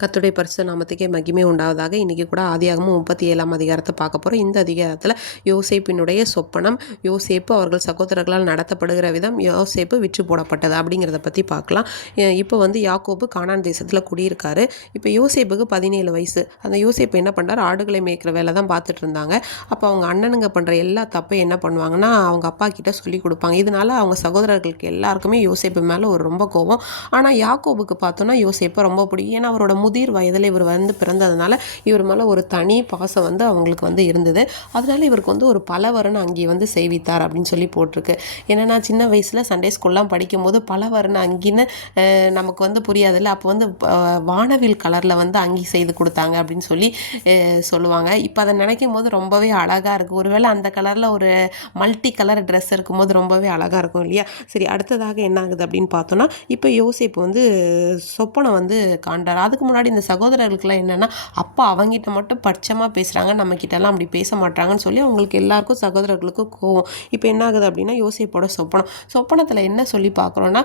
கர்த்தருடைய பரிசுத்த நாமத்துக்கே மகிமை உண்டாவதாக. இன்றைக்கி கூட ஆதியாகமம் 37ஆம் அதிகாரத்தை பார்க்க போகிறோம். இந்த அதிகாரத்தில் யோசேப்பினுடைய சொப்பனம், யோசேப்பு அவர்கள் சகோதரர்களால் நடத்தப்படுகிற விதம், யோசேப்பு விற்று போடப்பட்டது அப்படிங்கிறத பற்றி பார்க்கலாம். இப்போ யாக்கோபு கானான் தேசத்தில் குடியிருக்காரு. இப்போ யோசேப்புக்கு 17 வயசு. அந்த யோசேப்பு என்ன பண்ணுறாரு, ஆடுகளை மேய்க்கிற வேலை தான் பார்த்துட்டு இருந்தாங்க. அப்போ அவங்க அண்ணனுங்க பண்ணுற எல்லா தப்பையும் என்ன பண்ணுவாங்கன்னா அவங்க அப்பா கிட்ட சொல்லி கொடுப்பாங்க. இதனால அவங்க சகோதரர்களுக்கு எல்லாருக்குமே யோசேப்பு மேலே ஒரு ரொம்ப கோபம். ஆனால் யாக்கோபுக்கு பார்த்தோன்னா யோசேப்பை ரொம்ப பிடிக்கும். ஏன்னா அவரோட முதிர் வயதில் இவர் பிறந்ததுனால இவர் மேலே ஒரு தனி பாசம் அவங்களுக்கு இருந்தது. அதனால இவருக்கு ஒரு பலவரன் அங்கி செய்வித்தார் அப்படின்னு சொல்லி போட்டிருக்கு. ஏன்னா சின்ன வயசில் சண்டே ஸ்கூல்லாம் படிக்கும்போது பலவரன் அங்கின்னு நமக்கு புரியாதில்ல. அப்போ வானவில் கலரில் அங்கி செய்து கொடுத்தாங்க அப்படின்னு சொல்லி சொல்லுவாங்க. இப்போ அதை நினைக்கும் போது ரொம்பவே அழகாக இருக்குது. ஒருவேளை அந்த கலரில் ஒரு மல்டி கலர் ட்ரெஸ் இருக்கும்போது ரொம்பவே அழகாக இருக்கும் இல்லையா? சரி, அடுத்ததாக என்ன ஆகுது அப்படின்னு பார்த்தோன்னா, இப்போ யோசேப்பு சொப்பனை காண்றார். அதுக்கு முன்னாடி இந்த சகோதரர்களுக்குலாம் என்னென்னா, அப்பா அவங்ககிட்ட மட்டும் பட்சமாக பேசுகிறாங்க, நம்மக்கிட்டலாம் அப்படி பேச மாட்டாங்கன்னு சொல்லி அவங்களுக்கு எல்லாருக்கும் சகோதரர்களுக்கும் கோவம். இப்போ என்ன ஆகுது அப்படின்னா, யோசேப்போட சொப்பனத்தில் என்ன சொல்லி பார்க்குறோன்னா,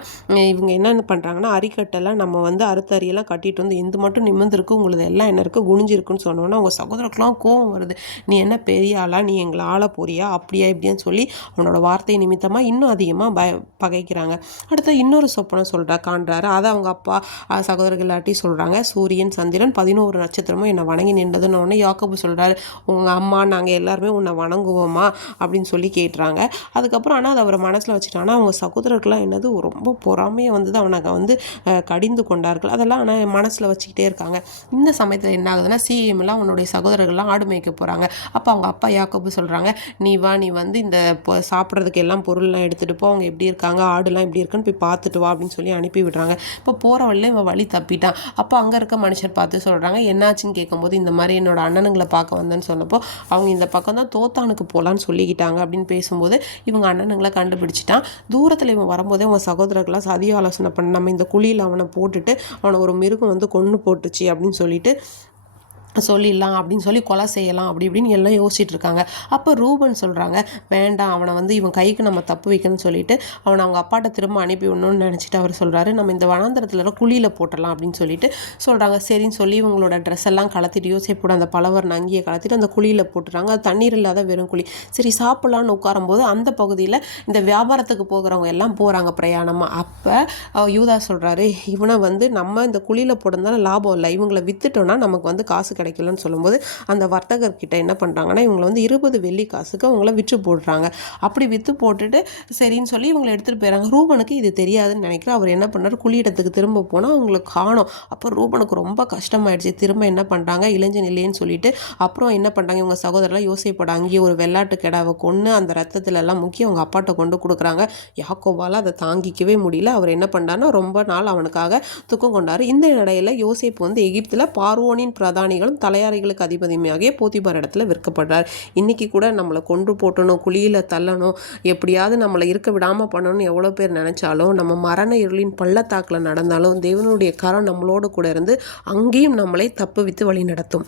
இவங்க என்னென்ன பண்ணுறாங்கன்னா, அரிக்கட்டெல்லாம் நம்ம அறுத்தறியெல்லாம் கட்டிட்டு இது மட்டும் நிமிர்ந்துருக்கு, உங்களுக்கு எல்லாம் என்ன இருக்குது குனிஞ்சிருக்குன்னு சொன்னோன்னா அவங்க சகோதரருக்குலாம் கோவம் வருது. நீ என்ன பெரிய ஆளா, நீ எங்களை ஆள போறியா, அப்படியா இப்படின்னு சொல்லி அவனோட வார்த்தை நிமித்தமாக இன்னும் அதிகமாக பகைக்கிறாங்க. அடுத்து இன்னொரு சொப்பனம் காண்றாரு. அதை அவங்க அப்பா சகோதரர்கள் எல்லாட்டி சொல்கிறாங்க. சூரியன் சந்திரன் 11 நட்சத்திரமும் என்னை வணங்கி நின்றதுன்னு உடனே யாக்கோபு சொல்கிறாரு, உங்கள் அம்மா நாங்கள் எல்லாருமே உன்னை வணங்குவோமா அப்படின்னு சொல்லி கேட்டுறாங்க. அதுக்கப்புறம் ஆனால் அதை அவர் மனசில் வச்சுட்டாங்கன்னா அவங்க சகோதரர்கள்லாம் என்னது ரொம்ப பொறாமையை அவனை கடிந்து கொண்டார்கள். அதெல்லாம் ஆனால் மனசில் வச்சுக்கிட்டே இருக்காங்க. இந்த சமயத்தில் என்ன ஆகுதுன்னா, சிஎம்லாம் அவனுடைய சகோதரர்கள்லாம் ஆடு மேய்க்க போகிறாங்க. அப்போ அவங்க அப்பா யாக்கோபு சொல்கிறாங்க, நீ வா, நீ இந்த சாப்பிட்றதுக்கு எல்லாம் பொருள்லாம் எடுத்துகிட்டு போ, அவங்க எப்படி இருக்காங்க, ஆடுலாம் எப்படி இருக்குன்னு போய் பார்த்துட்டு வா அப்படின்னு சொல்லி அனுப்பி விடுறாங்க. இப்போ போகிற வழியில் இவன் வழி தப்பிட்டான். அப்போ அங்கே இருக்க மனுஷர் பார்த்து சொல்கிறாங்க, என்னாச்சுன்னு கேட்கும்போது இந்த மாதிரி என்னோட அண்ணனுங்களை பார்க்க வந்தேன்னு சொன்னப்போ அவங்க இந்த பக்கம் தான் தோத்தானுக்கு போகலான்னு சொல்லிக்கிட்டாங்க அப்படின்னு பேசும்போது இவங்க அண்ணனுங்களை கண்டுபிடிச்சிட்டான். தூரத்தில் இவன் வரும்போதே அவங்க சகோதரர்களாக சதிய ஆலோசனை பண்ண, நம்ம இந்த குழியில் அவனை போட்டுட்டு அவனை ஒரு மிருகம் கொன்று போட்டுச்சு அப்படின்னு சொல்லிட்டு சொல்லிடலாம் அப்படின்னு சொல்லி கொலை செய்யலாம் அப்படி இப்படின்னு எல்லாம் யோசிச்சுட்டு இருக்காங்க. அப்போ ரூபன் சொல்கிறாங்க, வேண்டாம், அவனை இவன் கைக்கு நம்ம தப்பு வைக்கணும்னு சொல்லிட்டு அவனை அவங்க அப்பாட்ட திரும்ப அனுப்பி விடணும்னு நினச்சிட்டு அவர் சொல்கிறாரு, நம்ம இந்த வனாந்திரத்தில் குழியில் போட்டலாம் அப்படின்னு சொல்லிட்டு சொல்கிறாங்க. சரின்னு சொல்லி இவங்களோட ட்ரெஸ் எல்லாம் கலத்திட்டு யோசிப்போட அந்த பலவரன் அங்கேயே கலத்திட்டு அந்த குழியில் போட்டுறாங்க. அது தண்ணீர் இல்லாத வெறும் குழி. சரி, சாப்பிட்லான்னு உட்காரும்போது அந்த பகுதியில் இந்த வியாபாரத்துக்கு போகிறவங்க எல்லாம் போகிறாங்க பிரயாணமாக. அப்போ யூதா சொல்கிறாரு, இவனை நம்ம இந்த குழியில் போடுறதுனால லாபம் இல்லை, இவங்களை விற்றுட்டோன்னா நமக்கு காசு கிடைக்கலன்னு சொல்லும்போது அந்த வர்த்தகர்கிட்ட என்ன பண்ணுறாங்கன்னா, இவங்களை 20 வெள்ளி காசுக்கு அவங்கள விற்று போடுறாங்க. அப்படி விற்று போட்டுட்டு சரின்னு சொல்லி இவங்களை எடுத்துகிட்டு போயிடறாங்க. ரூபனுக்கு இது தெரியாதுன்னு நினைக்கிறேன். அவர் என்ன பண்ணார், குழியிடத்துக்கு திரும்ப போனால் அவங்களுக்கு காணோம். அப்போ ரூபனுக்கு ரொம்ப கஷ்டமாயிடுச்சு. திரும்ப என்ன பண்ணுறாங்க, இளைஞன் இல்லைன்னு சொல்லிட்டு அப்புறம் என்ன பண்ணுறாங்க, இவங்க சகோதரர்லாம் யோசிப்பட அங்கேயே ஒரு வெள்ளாட்டு கிடாவை கொன்று அந்த ரத்தத்துல எல்லாம் முக்கிய அவங்க அப்பாட்ட கொண்டு கொடுக்குறாங்க. யாக்கோபால் அதை தாங்கிக்கவே முடியல. அவர் என்ன பண்ணார்னா ரொம்ப நாள் அவனுக்காக துக்கம் கொண்டார். இந்த இடையில யோசேப்பு எகிப்தில் பார்வோனின் பிரதானிகளும் தலையாரிகளுக்கு அதிபதியாகிய போத்திபார் இடத்துல விற்கப்படுறார். இன்னைக்கு கூட நம்மளை கொன்று போட்டணும், குழியில் தள்ளணும், எப்படியாவது நம்மளை இருக்க விடாமல் பண்ணணும்னு எவ்வளோ பேர் நினச்சாலும், நம்ம மரண இருளின் பள்ளத்தாக்கில் நடந்தாலும் தேவனுடைய கரம் நம்மளோடு கூட இருந்து அங்கேயும் நம்மளை தப்புவித்து வழி நடத்தும்.